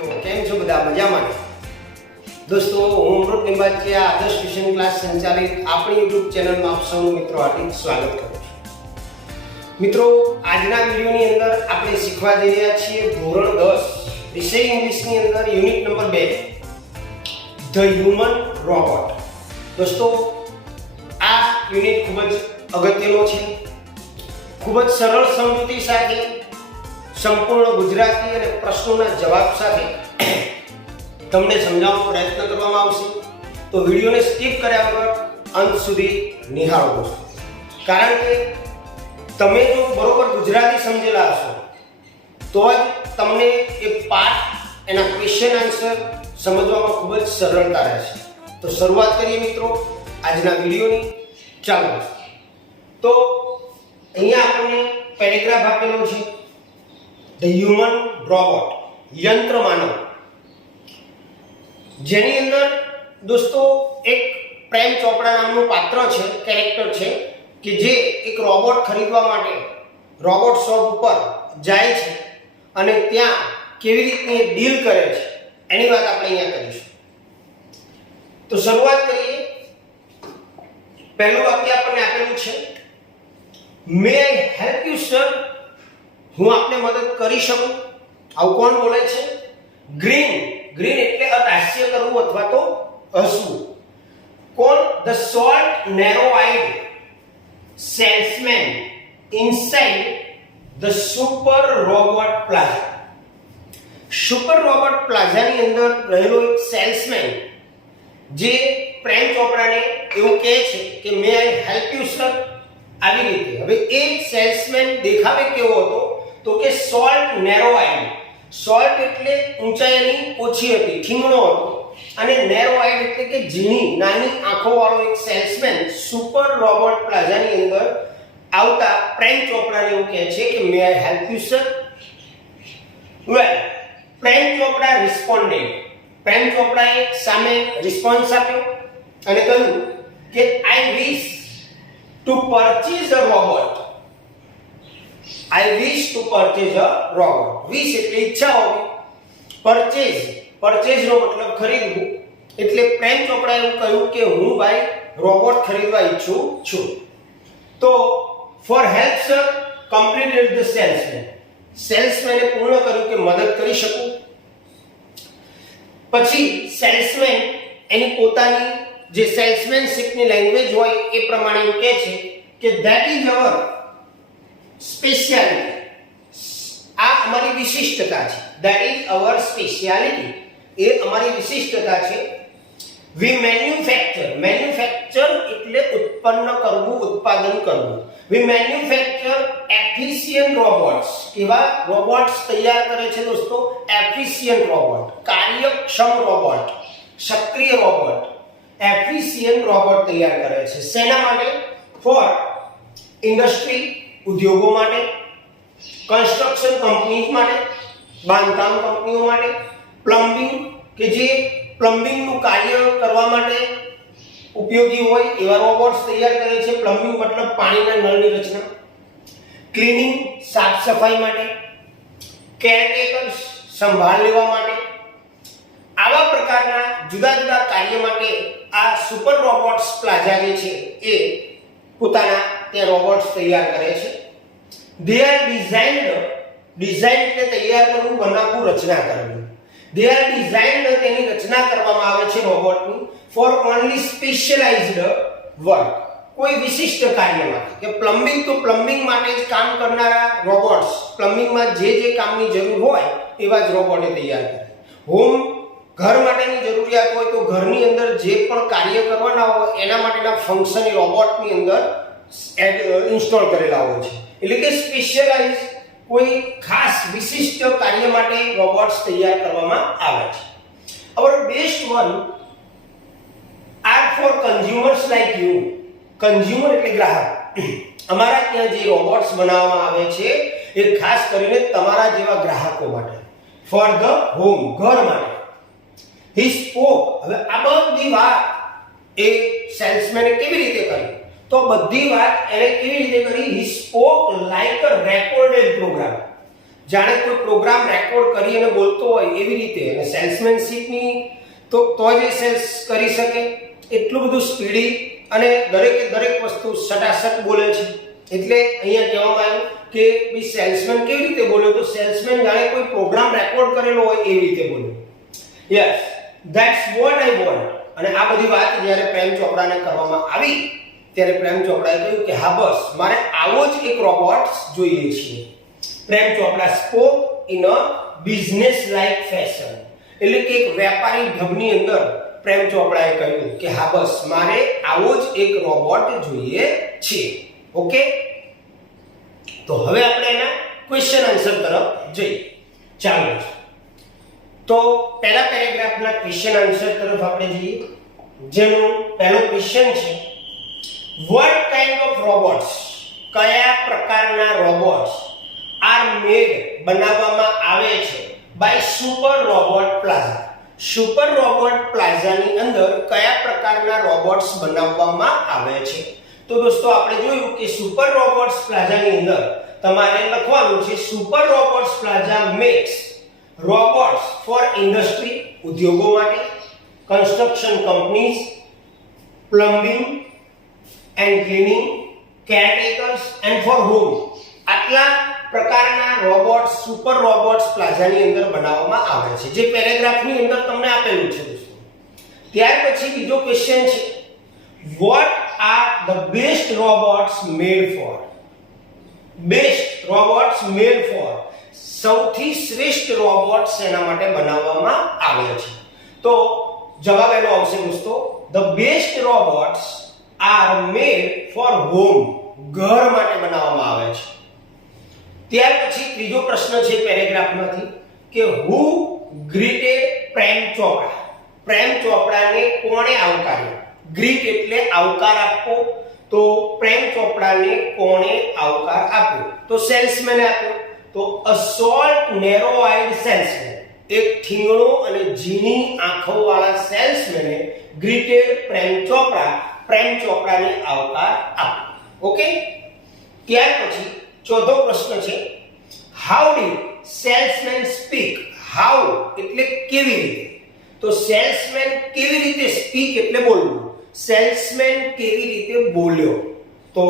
કેમ છો બધા મજામાં? દોસ્તો હું અમૃત નિંબાચિયા આદર્શ ટ્યુશન ક્લાસ સંચાલિત આપણી યુટ્યુબ ચેનલમાં આપ સૌનું મિત્રો હાર્દિક સ્વાગત કરું છું. મિત્રો આજના વિડીયોની અંદર આપણે શીખવા જઈ રહ્યા છીએ ધોરણ 10 વિષય ઇંગ્લિશની અંદર unit number 2 the human robot. દોસ્તો આ યુનિટ ખૂબ જ અગત્યનો છે. ખૂબ જ સરળ સમજૂતી સાથે સંપૂર્ણ ગુજરાતી અને પ્રશ્નોના જવાબ સાથે તમને સમજાવવાનો પ્રયત્ન કરવામાં આવશે. તો વિડીયોને સ્કીપ કર્યા વગર અંત સુધી નિહાળો દોસ્તો. કારણ કે તમે જો બરોબર ગુજરાતી સમજેલા હશો તો જ તમને એ પાઠ એના ક્વેશ્ચન આન્સર સમજવામાં ખૂબ જ સરળતા રહેશે. તો શરૂઆત કરીએ મિત્રો આજના વિડીયોની. ચાલો તો અહીંયા આપણને પેરેગ્રાફ આપેલો છે ધ હ્યુમન રોબોટ, યંત્ર માનવ, જેની અંદર દોસ્તો એક પ્રેમ ચોપડા નામનું પાત્ર છે, કેરેક્ટર છે કે જે એક રોબોટ ખરીદવા માટે રોબોટ શોપ ઉપર જાય છે અને ત્યાં કેવી રીતની ડીલ કરે છે એની વાત આપણે અહીંયા કરીશું. તો શરૂઆત કરીએ. પહેલું વાક્ય આપણને આપેલું છે મે આઈ હેલ્પ યુ સર, હું આપને મદદ કરી શકું. આવું કોણ બોલે છે? ગ્રીન. ગ્રીન એટલે હાસ્ય કરવું અથવા તો હસવું. કોણ? The short narrow eyed salesman inside the super robot plaza. Super robot પ્લાઝાની અંદર રહેલો એક સેલ્સમેન જે પ્રેમ ચોપડાને એવું કહે છે કે મે આઈ હેલ્પ યુ સર, આવી રીતે. હવે એ સેલ્સમેન દેખાવે કેવો હતો તો કે શોર્ટ નેરો આઈડ. શોર્ટ એટલે ઊંચાઈની ઓછી હતી, ઠીંગણો હતો, અને નેરો આઈડ એટલે કે ઝીણી નાની આંખો વાળો એક સેલ્સમેન સુપર રોબોટ પ્લાઝાની અંદર આવતા પ્રેમ ચોપડાને એવું કહે છે કે મે આઈ હેલ્પ યુ સર. વેલ, પ્રેમ ચોપડા રિસ્પોન્ડેડ. પ્રેમ ચોપડાએ સામે રિસ્પોન્સ આપ્યો અને કહ્યું કે I wish to purchase a robot. I wish to purchase a robot. Wish એટલે ઈચ્છા હોવી, પરચેઝ, પરચેઝ નો મતલબ ખરીદવું. એટલે પ્રેમ ચોપડાએ એવું કહ્યું કે હું ભાઈ રોબોટ ખરીદવા ઈચ્છું છું. તો for help sir completed the salesman. સેલ્સમેને પૂર્ણ કર્યું કે મદદ કરી શકું. પછી સેલ્સમેન એની પોતાની જે સેલ્સમેનશિપની લેંગ્વેજ હોય એ પ્રમાણે એવું કહે છે કે ધેટ ઇઝ અવર સ્પેશિયાલિટી. આ અમારી વિશિષ્ટતા છે. ધેટ ઇઝ અવર સ્પેશિયાલિટી, એ અમારી વિશિષ્ટતા છે. વી મેન્યુફેક્ચર. મેન્યુફેક્ચર એટલે ઉત્પન્ન કરવું, ઉત્પાદન કરવું. વી મેન્યુફેક્ચર એફિશિયન્ટ રોબોટ્સ. કેવા રોબોટ્સ તૈયાર કરે છે દોસ્તો? એફિશિયન્ટ રોબોટ, કાર્યક્ષમ રોબોટ, સક્રિય રોબોટ, એફિશિયન્ટ રોબોટ તૈયાર કરે છે. શેના માટે? ફોર ઇન્ડસ્ટ્રી, ઉદ્યોગો માટે, કન્સ્ટ્રક્શન કંપનીઝ માટે, બાંધકામ કંપનીઓ માટે, પ્લમ્બિંગ કે જે પ્લમ્બિંગનું કાર્ય કરવા માટે ઉપયોગી હોય એવા રોબોટ્સ તૈયાર કરે છે. પ્લમ્બિંગ મતલબ પાણીના નળની રચના. ક્લીનિંગ, સાફ સફાઈ માટે. કેરટેકર્સ, સંભાળ લેવા માટે. આવા પ્રકારના જુદા જુદા કાર્ય માટે આ સુપર રોબોટ્સ પ્લાઝા જે છે એ પોતાના તે રોબોટ્સ તૈયાર કરે છે. they are designed, ડિઝાઇન એટલે તૈયાર કરવું, બનાવવું, રચના કરવી. they are designed, તેની રચના કરવામાં આવે છે રોબોટની for only specialized work, કોઈ વિશિષ્ટ કાર્ય માટે. કે પ્લમ્બિંગ તો પ્લમ્બિંગ માટે જ કામ કરનારા રોબોટ્સ, પ્લમ્બિંગમાં જે કામની જરૂર હોય એવા જ રોબોટે તૈયાર કરે. હોમ, ઘર માટેની જરૂરિયાત હોય તો ઘરની અંદર જે પણ કાર્ય કરવાના હોય એના માટેના ફંક્શન એ રોબોટની અંદર ઇન્સ્ટોલ કરેલા હોય છે. એટલે કે સ્પેશિયલાઇઝ, કોઈ ખાસ વિશિષ્ટ કાર્ય માટે રોબોટ્સ તૈયાર કરવામાં આવે છે. Our best one are for consumers like you. Consumer એટલે ગ્રાહક. અમારા ત્યાં જે રોબોટ્સ બનાવવામાં આવે છે એ ખાસ કરીને તમારા જેવા ગ્રાહકો માટે. ફોર ધ હોમ, ઘર માટે. હી સ્પોક. હવે આ બધી વાત એ સેલ્સમેને કેવી રીતે કરી? તો બધી વાત એને કેવી રીતે કરી? He spoke like a recorded programme. જાણે કોઈ પ્રોગ્રામ રેકોર્ડ કરી અને બોલતો હોય એવી રીતે, અને સેલ્સમેનશિપની તો જ એ સેલ્સ કરી શકે, એટલું બધું સ્પીડી અને દરેકે દરેક વસ્તુ સટાસટ બોલે છે. એટલે અહીંયા કહેવામાં આવ્યું કે ભઈ સેલ્સમેન કેવી રીતે બોલે, તો સેલ્સમેન જાણે કોઈ પ્રોગ્રામ રેકોર્ડ કરેલો હોય એવી રીતે બોલે. Yes, that's what I want. અને આ બધી વાત જ્યારે પ્રેમ ચોપડાને કરવામાં આવી ત્યારે પ્રેમ ચોપડાએ કહ્યું કે હા બસ મારે આવો જ એક રોબોટ જોઈએ છે. પ્રેમ ચોપડા spoke in a business like fashion. એટલે કે એક વેપારી ઢબની અંદર પ્રેમ ચોપડાએ કહ્યું કે હા બસ મારે આવો જ એક રોબોટ જોઈએ છે. ઓકે, તો હવે આપણે એના ક્વેશ્ચન આન્સર તરફ જઈએ. ચાલો, તો પહેલા પેરેગ્રાફના ક્વેશ્ચન આન્સર તરફ આપણે જઈએ, જેનું પહેલો ક્વેશ્ચન છે what kind of robots, કયા પ્રકારના રોબોટ્સ આર મેડ બનાવવામાં આવે છે by super robot plaza. Super robot પ્લાઝાની અંદર કયા પ્રકારના રોબોટ્સ બનાવવામાં આવે છે? તો દોસ્તો આપણે જોયું કે સુપર રોબોટ્સ પ્લાઝાની અંદર તમારે લખવાનું છે super robots plaza makes robots for industry, ઉદ્યોગો માટે, construction companies, plumbing and cleaning, caretakers and for home. આટલા પ્રકારના રોબોટ્સ સુપર રોબોટ્સ પ્લાઝાની અંદર બનાવવામાં આવે છે, જે પેરેગ્રાફની અંદર તમને આપેલું છે દોસ્તો. ત્યાર પછી બીજો ક્વેશ્ચન છે what are the best robots made for? Best robots made four, સૌથી શ્રેષ્ઠ રોબોટ્સ એના માટે બનાવવામાં આવે છે. તો જવાબ એનો આવશે દોસ્તો the best robots are made for home, ઘર માટે બનાવવામાં આવે છે. ત્યાર પછી ત્રીજો પ્રશ્ન છે પેરેગ્રાફમાંથી કે who greeted પ્રેમ ચોપડા. પ્રેમ ચોપડાને કોણે આવકાર્યો? ગ્રીટ એટલે આવકાર આપવો, તો પ્રેમ ચોપડાને કોણે આવકાર આપ્યો? તો સેલ્સમેને આપ્યો. તો અ શોર્ટ નેરો આઈડ સેલ્સમેન, એક ઠીંગણો અને ઝીણી આંખોવાળા સેલ્સમેને ગ્રીટેડ પ્રેમ ચોપડાને આવકાર આપ્યો. ઓકે, ત્યાર પછી ચોથો પ્રશ્ન છે how did salesman speak. How એટલે કેવી રીતે, તો સેલ્સમેન કેવી રીતે સ્પીક એટલે બોલવું, સેલ્સમેન કેવી રીતે બોલ્યો? તો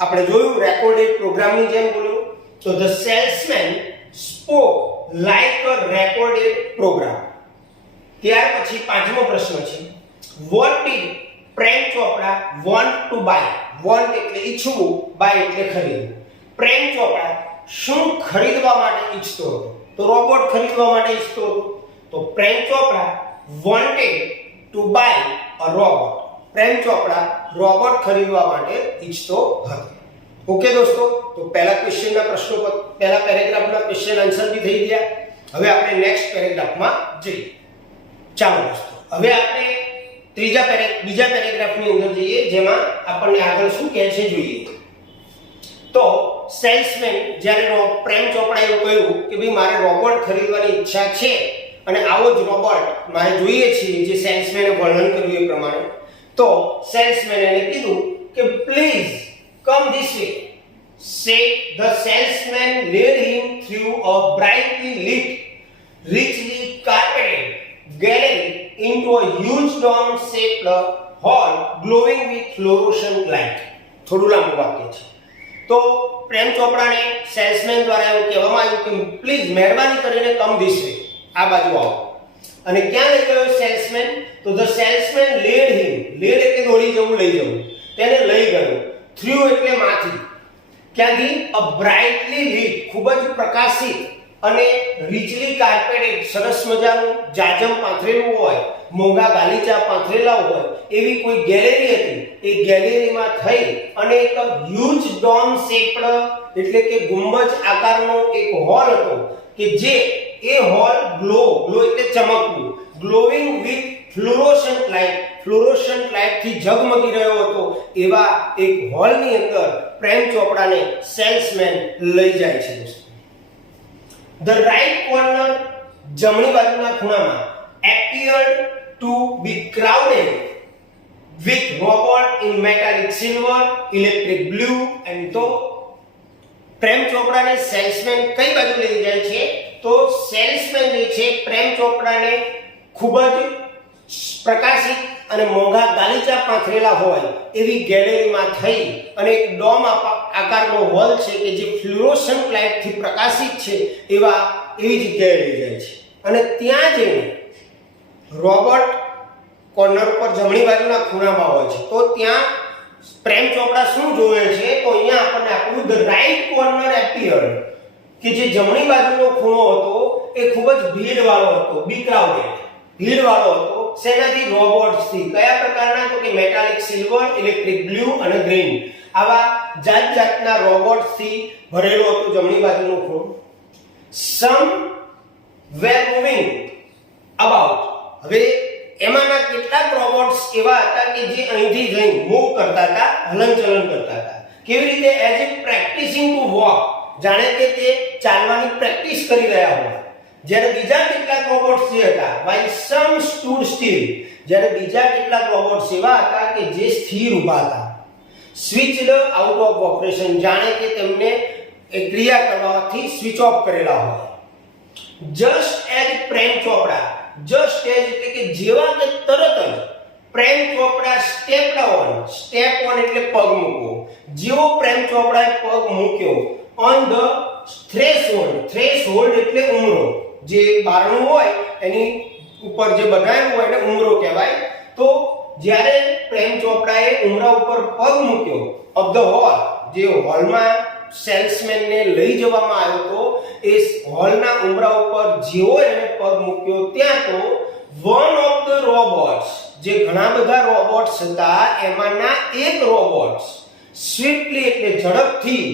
આપણે જોયું રેકોર્ડેડ પ્રોગ્રામની જેમ બોલ્યો. તો the salesman spoke like a recorded programme. ત્યાર પછી પાંચમો પ્રશ્ન છે what did Prem Chopra want to by. Want એટલે ઈચ્છવું, બાય એટલે ખરીદવું. પ્રેમ ચોપડા શું ખરીદવા માટે ઈચ્છતો હતો? તો રોબોટ ખરીદવા માટે ઈચ્છતો હતો. તો પ્રેમ ચોપડા wanted to buy a robot. Prem Chopra robot ખરીદવા માટે ઈચ્છતો હતો. ઓકે દોસ્તો, તો પહેલા ક્વેશ્ચનના પ્રશ્નો પર પહેલા પેરેગ્રાફના ક્વેશ્ચન આન્સર બી થઈ ગયા. હવે આપણે નેક્સ્ટ પેરેગ્રાફમાં જઈએ. ચાલો દોસ્તો, હવે આપણે બીજા પેરેગ્રાફની અંદર જઈએ, જેમાં આપણને આગળ શું કહે છે જોઈએ. તો સેલ્સમેન જ્યારે પ્રેમ ચોપડાએ એવું કહ્યું કે ભાઈ મારે રોબોટ ખરીદવાની ઈચ્છા છે અને આવો જ રોબોટ મારે જોઈએ છે, જે સેલ્સમેને વર્ણન કર્યું એ પ્રમાણે. તો સેલ્સમેને એને કીધું કે please come this way. The salesman led him through a brightly lit, richly carpeted gallery into a huge dome-shaped hall glowing with fluorescent light. થોડું લાંબુ વાક્ય છે. તો પ્રેમ ચોપડાને સેલ્સમેન દ્વારા એવું કહેવામાં આવ્યું કે પ્લીઝ મહેરબાની કરીને કમ ધીસ વે, આ બાજુ આવો. અને ક્યાં લઈ ગયો સેલ્સમેન? તો the salesman lead him. Lead એટલે દોરી જવું, લઈ જવું. તેને લઈ ગયો. થ્રુ એટલે માંથી. ક્યાંથી? અ બ્રાઇટલી લિટ, ખૂબ જ પ્રકાશિત અને રીચલી કાર્પેટેડ, સરસ મજાનું જાજમ પાથરેલું હોય, મોંઘા ગાલીચા પાથરેલા હોય એવી કોઈ ગેલેરી હતી. એ ગેલેરીમાં થઈ અને એક હ્યુજ ડોમ શેપ્ડ એટલે કે ગુંબજ આકારનો એક હોલ હતો કે જે એ હોલ ગ્લો એટલે ચમકવું, ગ્લોઈંગ વિથ ફ્લુરોસન્ટ લાઇટ થી ઝગમગી રહ્યો હતો. એવા એક હોલની અંદર પ્રેમ ચોપડાને સેલ્સમેન લઈ જાય છે દોસ્તો. ધ રાઇટ કોર્નર, જમણી બાજુના ખૂણામાં, appeared to be crowded with robot in metallic silver, electric blue and તો પ્રેમ ચોપડાને સેલ્સમેન કઈ બાજુ લઈ જાય છે? તો સેલ્સમેન જે છે પ્રેમ ચોપડાને ખૂબ જ પ્રકાશિત અને મોંઘા ગાલીચા પાથરેલા હોય એવી ગેલેરીમાં થઈ અને એક ડોમ આકારનો હોલ છે કે જે ફ્લુરોસન્ટ લાઇટથી પ્રકાશિત છે એવી જગ્યાએ લઈ જાય છે અને ત્યાં જઈને રોબોટ કોર્નર પર જમણી બાજુના ખૂણામાં હોય છે. તો ત્યાં પ્રેમ ચોપડા શું જોવે છે? તો અહીંયા આપણને આપ્યું ધ રાઈટ કોર્નર એપિયર્ડ, કે જે જમણી બાજુનો ખૂણો હતો એ ખૂબ જ ભીડવાળો હતો, ભીડવાળો હતો. શેનાથી? રોબોટ્સથી. કયા પ્રકારના? તો કે મેટાલિક સિલ્વર, ઇલેક્ટ્રિક બ્લુ અને ગ્રીન, આવા જાતના રોબોટ્સથી ભરેલો હતો જમણી બાજુનો ખૂણો. સમ વેર મૂવિંગ અબાઉટ. હવે એમાંના કેટલાક રોબોટ્સ એવા હતા કે જે અહીંથી જઈ મૂવ કરતા હતા, હલનચલન કરતા હતા. કેવી રીતે? As if practising two walk, જાણે કે તે ચાલવાની પ્રેક્ટિસ કરી રહ્યા હોય. જ્યારે બીજા કેટલાક રોબોટ્સ જે હતા, while some stood still, જ્યારે બીજા કેટલાક રોબોટ્સ એવા હતા કે જે સ્થિર ઊભા હતા. સ્વિચડ આઉટ ઓફ ઓપરેશન, જાણે કે તેમને એક ક્રિયા કરવાથી સ્વિચ ઓફ કરેલા હોય. જસ્ટ એઝ પ્રેમ ચોપડા, જસ્ટ એઝ એટલે કે જેવા કે તરત જ પ્રેમ ચોપડા સ્ટેપ ઓન એટલે પગ મૂકો, જેવો પ્રેમ ચોપડાએ પગ મૂક્યો ઓન ધ થ્રેશહોલ્ડ એટલે ઉમરો, જે બારણું હોય એની ઉપર જે બનાવ્યું હોય એને ઉમરો કહેવાય. તો જ્યારે પ્રેમ ચોપડાએ ઉમરા ઉપર પગ મૂક્યો ઓફ ધ હોલ, જે હોલમાં સેલ્સમેનને લઈ જવામાં આવ્યો તો એ હોલના ઉમરા ઉપર જેવો એને પગ મૂક્યો ત્યાં તો વન ઓફ ધ રોબોટ્સ, જે ઘણા બધા રોબોટ્સ હતા એમાંના એક રોબોટ્સ સ્વિફ્ટલી એટલે ઝડપથી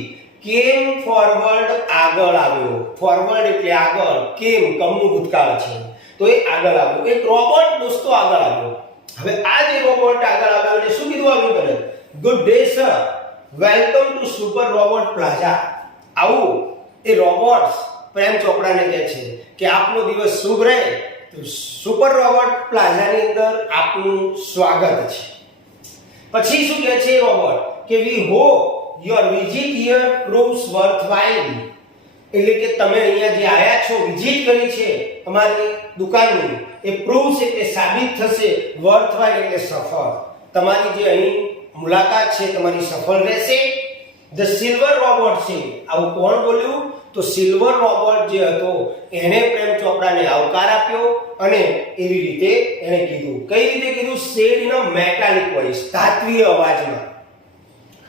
કેમ ફોરવર્ડ આગળ આવ્યો. ફોરવર્ડ એટલે આગળ, કેમ કમનું ભૂતકાળ છે તો એ આગળ આવ્યો. એક રોબોટ દોસ્તો આગળ આવ્યો. હવે આ જે રોબોટ આગળ આવ્યો એટલે શું કીધું આવ્યું કરે? Good day sir, welcome to super robot plaza. આવું એ રોબોટ્સ પ્રેમ ચોપડાને કહે છે કે આપનો દિવસ શુભ રહે, તો સુપર રોબોટ પ્લાઝાની અંદર આપનું સ્વાગત છે. પછી શું કહે છે રોબોટ કે we hope your visit here proves worthwhile, એટલે કે તમે અહીંયા જે આયા છો, વિઝિટ કરી છે અમારી દુકાનની, એ પ્રૂવ્સ એટલે સાબિત થશે, વર્થવાઇલ એટલે સફળ. તમારી જે અહીં મુલાકાત છે તમારી સફળ રહેશે. ધ સિલ્વર રોબોટ છે, આવું કોણ બોલ્યું? તો સિલ્વર રોબોટ જે હતો એને પ્રેમ ચોપડાને આવકાર આપ્યો અને એવી રીતે એને કીધું. કઈ રીતે કીધું? Said in a metallic voice, ધાત્વીય અવાજમાં.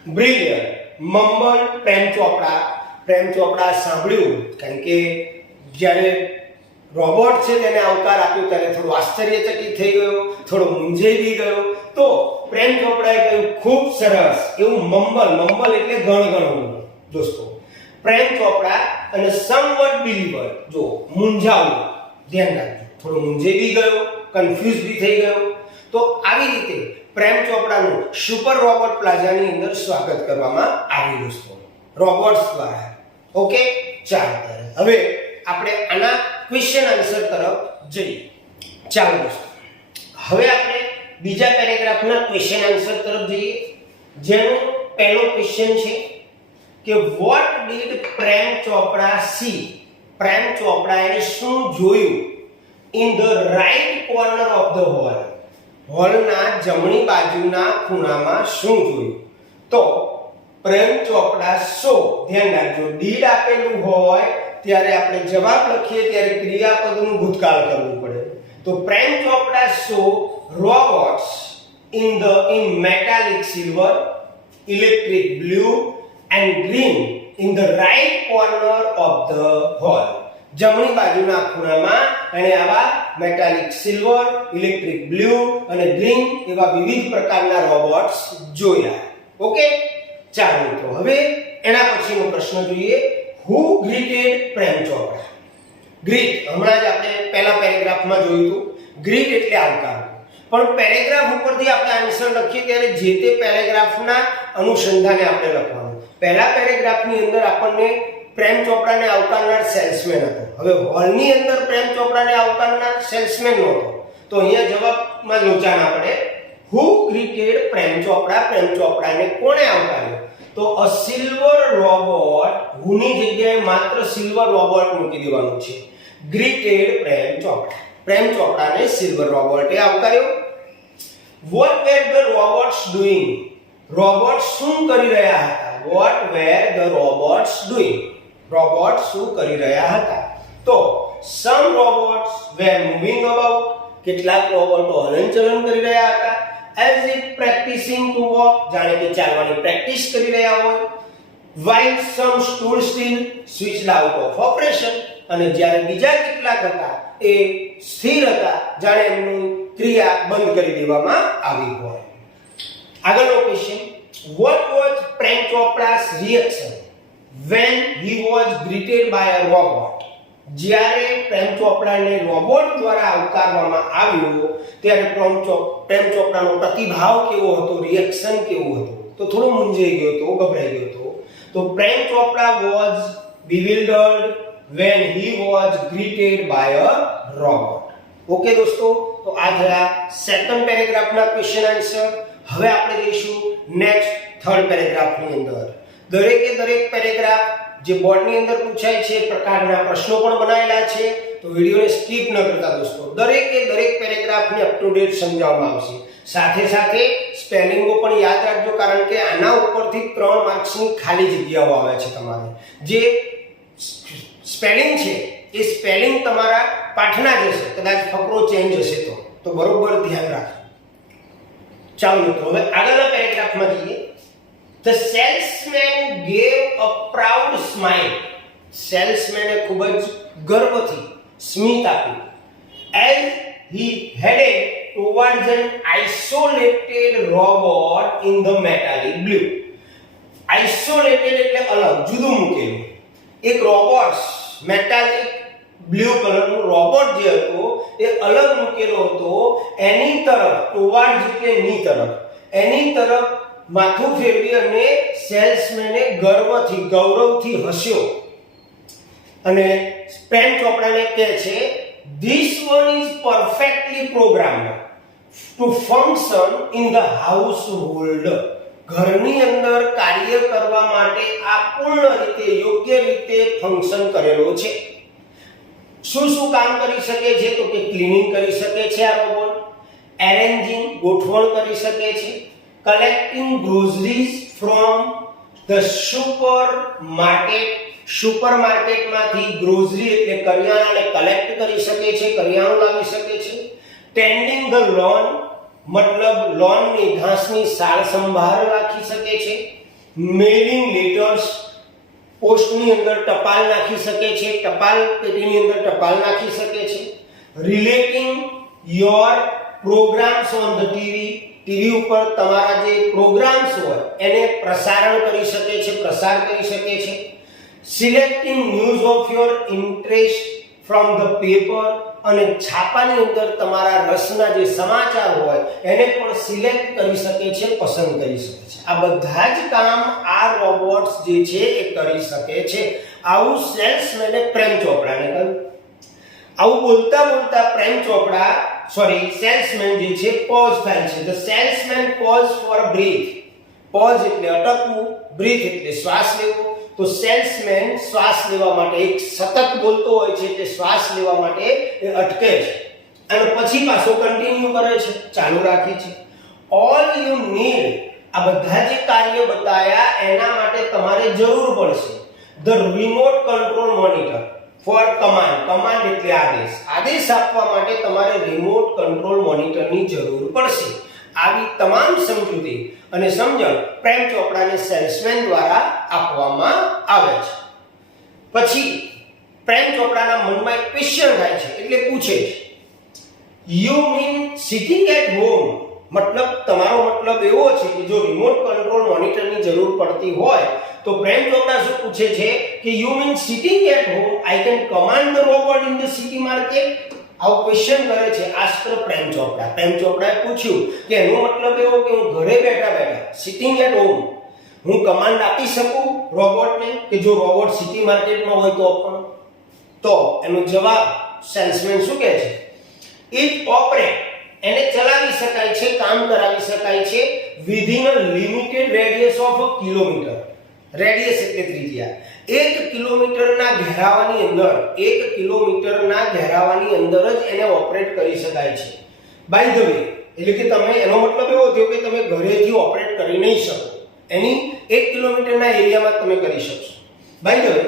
બ્રિલિયન્ટ મમ્બલ પ્રેમ ચોપડા સાંભળ્યું, કારણ કે જ્યારે રોબોટ છે તેને આવકાર આપ્યો ત્યારે થોડું આશ્ચર્યચકિત થઈ ગયો, થોડો મૂંઝાઈ ગયો. તો પ્રેમ ચોપડાએ કહ્યું ખૂબ સરસ, એવું મમ્બલ એટલે ગણગણવું દોસ્તો. પ્રેમ ચોપડા અને સમવટ બિલીવર, જો મૂંઝાવું, ધ્યાન રાખજો, થોડો મૂંઝાઈ ગયો, કન્ફ્યુઝ બી થઈ ગયો. તો આવી રીતે પ્રેમ ચોપડાનું સુપર રોબોટ પ્લાઝાની અંદર સ્વાગત કરવામાં આવ્યું દોસ્તો, રોબોટ્સ દ્વારા. ઓકે, ચાલો હવે આપણે આના ક્વેશ્ચન આન્સર તરફ જઈએ. ચાલો દોસ્તો, હવે આપણે બીજા પેરેગ્રાફના ક્વેશ્ચન આન્સર તરફ જઈએ, જેનો પહેલો ક્વેશ્ચન છે કે what did Prem Chopra C? પ્રેમ ચોપડાએ શું જોયું in the right corner of the hall? હોલના જમણી બાજુના ખૂણામાં શું જોયું? તો પ્રેમ ચોપડા સો, ધ્યાન રાખજો, ડીડ આપેલું હોય ત્યારે આપણે જવાબ લખીએ ત્યારે ક્રિયાપદનું ભૂતકાળ કરવું પડે. તો પ્રેમ ચોપડા સો robots in metallic silver, electric blue and green in the right corner of the hall. જમણી બાજુના ખૂણામાં એને આવા મેટાલિક સિલ્વર, ઇલેક્ટ્રિક બ્લુ અને ગ્રીન એવા વિવિધ પ્રકારના રોબોટ્સ જોયા. ઓકે, ચાલો મિત્રો હવે એના પછીનો પ્રશ્ન જોઈએ. હુ ગ્રીટેડ પ્રેમ ચોપડા? ગ્રીટ હમણાં જ આપણે પહેલા પેરેગ્રાફમાં જોયું હતું, ગ્રીટ એટલે આવકાર. પણ પેરેગ્રાફ ઉપરથી આપણે આન્સર લખીએ ત્યારે જે તે પેરેગ્રાફના અનુસંધાને આપણે લખવાનું. પહેલા પેરેગ્રાફની અંદર આપણને પ્રેમ ચોપડાને આવકારનાર સેલ્સમેન હતો. હવે હોલની અંદર પ્રેમ ચોપડાને આવકારનાર સેલ્સમેન નહોતો, તો અહીંયા જવાબમાં લોચા ના પડે. who greeted પ્રેમ ચોપડાને કોણે આવકાર્યો? તો a silver robot, who ની જગ્યાએ માત્ર સિલ્વર રોબોટ મૂકી દેવાનું છે. greeted પ્રેમ ચોપડાને સિલ્વર રોબોટે આવકાર્યો. what were the robots doing? Robot શું કરી રહ્યા હતા? what were the robots doing? Robot શું કરી રહ્યા હતા? તો some robots were moving about, કેટલાક રોબોટો હલનચલન કરી રહ્યા હતા. as if practicing to walk, જાણે કે ચાલવાની પ્રેક્ટિસ કરી રહ્યા હોય. while some stood still, switched out of operation, અને જ્યારે બીજા કેટલાક હતા એ સ્થિર હતા, જાણે એમની ક્રિયા બંધ કરી દેવામાં આવી હોય. આગળનો question, what was Prem Chopra's reaction when he was greeted by a robot? જ્યારે પ્રેમ ચોપડાને રોબોટ દ્વારા આવકારવામાં આવ્યો ત્યારે પ્રેમ ચોપડાનો પ્રતિભાવ કેવો હતો, રિએક્શન કેવું હતું? તો થોડો મૂંઝાઈ ગયો હતો, ગભરાઈ ગયો હતો. તો પ્રેમ ચોપડા was bewildered when he was greeted by a robot. Okay દોસ્તો, તો આ થયા સેકન્ડ પેરેગ્રાફના ક્વેશ્ચન આન્સર. હવે આપણે જઈશું નેક્સ્ટ થર્ડ પેરેગ્રાફની અંદર. દરેકે દરેક પેરેગ્રાફ જે બોર્ડની અંદર પૂછાય છે પ્રકારના પ્રશ્નો પણ બનાવેલા છે, તો વિડિયોને સ્કીપ ન કરતા દોસ્તો. દરેકે દરેક પેરેગ્રાફને અપ ટુ ડેટ સમજાવવામાં આવશે. સાથે સાથે સ્પેલિંગો પણ યાદ રાખજો, કારણ કે આના ઉપરથી 3 માર્ક્સની ખાલી જગ્યાઓ આવે છે. તમારે જે સ્પેલિંગ છે એ સ્પેલિંગ તમારા પાઠના જ હશે, કદાચ ફકરો ચેન્જ હશે તો બરોબર ધ્યાન રાખજો. ચાલો મિત્રો, હવે આગળના પેરેગ્રાફમાં જઈએ. The salesman gave a proud smile. સેલ્સમેને ખૂબ જ ગર્વથી સ્મિત આપ્યું. As he headed towards an isolated robot in the metallic blue. Isolated એટલે અલગ, જુદું મૂકેલું. એક રોબોટ મેટાલિક બ્લુ કલરનું રોબોટ જે હતો એ અલગ મૂકેલો હતો. એની તરફ, ટુવાર્ડ્સ એટલે ની તરફ, એની તરફ માથું ફેરવી અને સેલ્સમેને ગૌરવથી હસ્યો અને પ્રેમ ચોપડાને કહે છે, this one is perfectly programmed to function in the household. ઘરની અંદર કાર્ય કરવા માટે આ પૂર્ણ રીતે યોગ્ય રીતે ફંક્શન કરેલો છે. શું કામ કરી શકે છે? તો કે ક્લીનિંગ કરી શકે છે આ રોબોટ, એરેન્જિંગ ગોઠવણ કરી શકે છે, collecting groceries from the સુપરમાર્કેટમાંથી ગ્રોસરી એટલે કરિયાણાને કલેક્ટ કરી શકે છે, કરિયાણું લાવી શકે છે. tending the lawn મતલબ લોનની ઘાસની સાર સંભાળ રાખી શકે છે. mailing letters પોસ્ટની અંદર ટપાલ નાખી શકે છે, ટપાલ પેટીની અંદર ટપાલ નાખી શકે છે. relating your programs on the TV ઉપર તમારા જે પ્રોગ્રામ્સ હોય એને પ્રસારણ કરી શકે છે, પ્રસાર કરી શકે છે. Selecting news of your interest from the paper, અને છાપાની અંદર તમારા રસના જે સમાચાર હોય એને પણ સિલેક્ટ કરી શકે છે, પસંદ કરી શકે છે. આ બધા જ કામ આ રોબોટ્સ જે છે એ કરી શકે છે. આવું સેલ્સમેને પ્રેમ ચોપડાને કહ્યું. આવું બોલતા સેલ્સમેન જે છે પોઝ થાય છે. The salesman pause for breath. Pause એટલે અટકવું, બ્રીથ એટલે શ્વાસ લેવો. તો સેલ્સમેન શ્વાસ લેવા માટે એક સતત બોલતો હોય છે એટલે શ્વાસ લેવા માટે એ અટકે છે અને પછી પાછો કન્ટિન્યુ કરે છે, ચાલુ રાખે છે. ઓલ યુ નીડ, આ બધા જે કાર્ય બતાયા એના માટે તમારે જરૂર પડશે the remote control monitor for command એટલે આદેશ આપવા માટે તમારે રિમોટ કંટ્રોલ મોનિટરની જરૂર પડશે. આવી તમામ સમજૂતી અને સમજણ પ્રેમ ચોપડાને સેલ્સમેન દ્વારા આપવામાં આવે છે. પછી પ્રેમ ચોપડાના મનમાં એક ક્વેશ્ચન થાય છે, એટલે પૂછે છે, you mean sitting at home? મતલબ તમારો મતલબ એવો છે કે જો રિમોટ કંટ્રોલ મોનિટરની જરૂર પડતી હોય તો પ્રેમ ચોપડા શું પૂછે છે કે you mean sitting at home I can command the robot in the city market? આવો ક્વેશ્ચન કરે છે આસ્કર પ્રેમ ચોપડા. પ્રેમ ચોપડાએ પૂછ્યું કે એનો મતલબ એવો કે હું ઘરે બેઠા સિટિંગ એટ હોમ હું કમાન્ડ આપી શકું રોબોટને કે જો રોબોટ સિટી માર્કેટમાં હોય તો એનો જવાબ સેલ્સમેન શું કહે છે, ઇટ ઓપરેટ એને ચલાવી શકાય છે, કામ કરાવી શકાય છે within a limited radius of a kilometre. Radius એટલે ત્રિજ્યા. 1 કિલોમીટરના ઘેરાવાની અંદર 1 કિલોમીટરના ઘેરાવાની અંદર જ એને ઓપરેટ કરી શકાય છે. બાય ધ વે, એટલે કે તમે એનો મતલબ એવો થયો કે તમે ઘરેથી ઓપરેટ કરી નહીં શકો, એની 1 કિલોમીટરના એરિયામાં તમે કરી શકશો. By the way,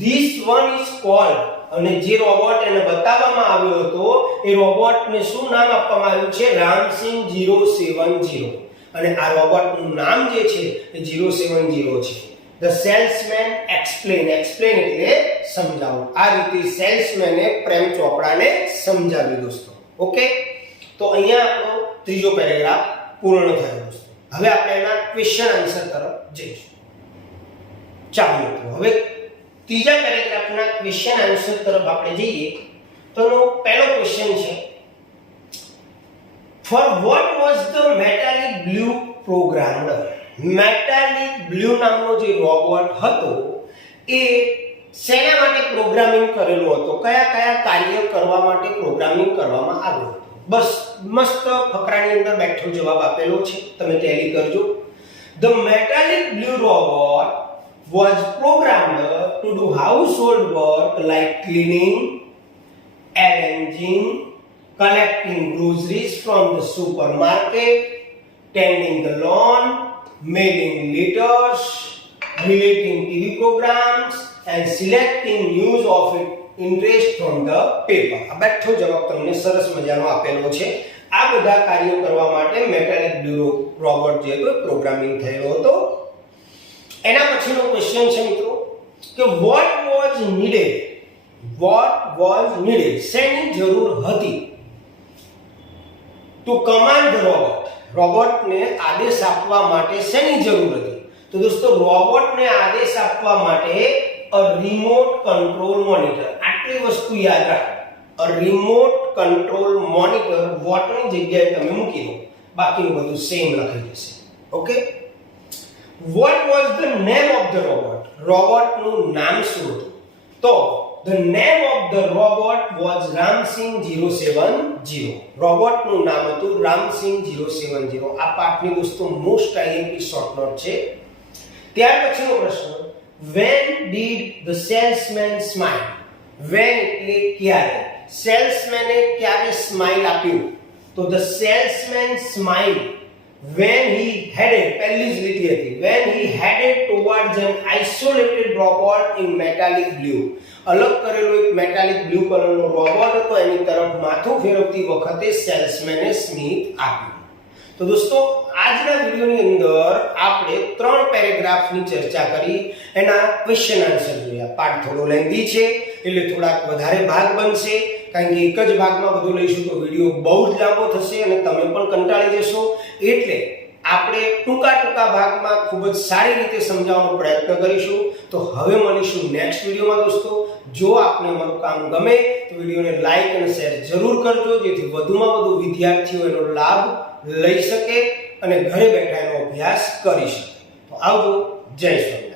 this one is called, અને જે રોબોટ એને બતાવવામાં આવ્યો હતો એ રોબોટને શું નામ આપવામાં આવ્યું છે? રામસિંગ 070. અને આ રોબોટનું નામ જે છે એ 070 છે. ધ સેલ્સમેન એક્સપ્લેન એટલે સમજાવવું. આ રીતે સેલ્સમેને પ્રેમ ચોપડાને સમજાવ્યું દોસ્તો. ઓકે, તો અહીંયા આપણો ત્રીજો પેરેગ્રાફ પૂર્ણ થયો દોસ્તો. હવે આપણે એના ક્વેશ્ચન આન્સર તરફ જઈશું. ચાલો મિત્રો, હવે ત્રીજા પેરેગ્રાફના ક્વેશ્ચન આન્સર તરફ આપણે જઈએ તો એનો પહેલો ક્વેશ્ચન છે, for what was the metallic blue programmed? Metallic blue નામનો જે રોબોટ હતો એ શેના માટે પ્રોગ્રામિંગ કરેલો હતો? કયા કયા કાર્ય કરવા માટે પ્રોગ્રામિંગ કરવામાં આવ્યું હતું? બસ મસ્ત ફકરાની અંદર બેઠો જવાબ આપેલો છે, તમે ટેલી કરજો. The metallic blue robot was programmed to do household work like cleaning, arranging, collecting groceries from the supermarket, tending the lawn, mailing letters, relating TV programs, and selecting news of interest from the paper. આ બેઠો જવાબ તમને સરસ મજાનો આપેલો છે. આ બધા કાર્યો કરવા માટે મેટાલિક બ્લુ રોબોટ જે હતો પ્રોગ્રામિંગ થયેલો હતો. એના પછીનો ક્વેશ્ચન છે મિત્રો કે what was needed? શેની જરૂર હતી? to command the રોબોટને આદેશ આપવા માટે શેની જરૂર હતી? તો દોસ્તો રોબોટને આદેશ આપવા માટે a remote control monitor. આટલી વસ્તુ યાદ રાખો. a remote control monitor વોટની જગ્યાએ તમે મૂકી દો, બાકીનું બધું સેમ લખાઈ જશે. Okay, what was the name of the robot? રોબોટનું નામ શું હતું? તો the name of the robot was Ramsing 070. રોબોટનું નામ હતું Ramsing 070. આ પાઠની દોસ્તો મોસ્ટ આઈએમપી શોર્ટ નોટ છે. ત્યાર પછીનો પ્રશ્ન, when did the salesman smile? when એટલે ક્યારે? સેલ્સમેને ક્યારે સ્માઈલ આપ્યું? તો the salesman smiled when he headed, પહેલી જ લીટી હતી, when he headed towards an isolated robot in metallic blue. અલગ કરેલો એક મેટાલિક બ્લુ કલરનો રોબોટ હતો, એની તરફ માથું ફેરવતી વખતે સેલ્સમેને સ્મિત આપ્યું. તો દોસ્તો આજના વિડિયોની અંદર આપણે 3 પેરેગ્રાફની ચર્ચા કરી, એના ક્વેશ્ચન આન્સર જોયા. પાઠ થોડો લેન્ધી છે એટલે થોડાક વધારે ભાગ બનશે, કારણ કે એક જ ભાગમાં બધું લઈશું તો વિડિયો બહુ જ લાંબો થશે અને તમે પણ કંટાળી જશો. એટલે આપણે ટૂંકા ભાગમાં ખૂબ જ સારી રીતે સમજાવવાનો પ્રયત્ન કરીશું. તો હવે મળીશું નેક્સ્ટ વિડિયોમાં દોસ્તો. જો આપને અમારું કામ ગમે તો વિડિયોને લાઈક અને શેર જરૂર કરજો, જેથી વધુમાં વધુ વિદ્યાર્થીઓ એનો લાભ લઈ શકે અને ઘરે બેઠા એનો અભ્યાસ કરી શકે. તો આવજો. જય સ્વામી.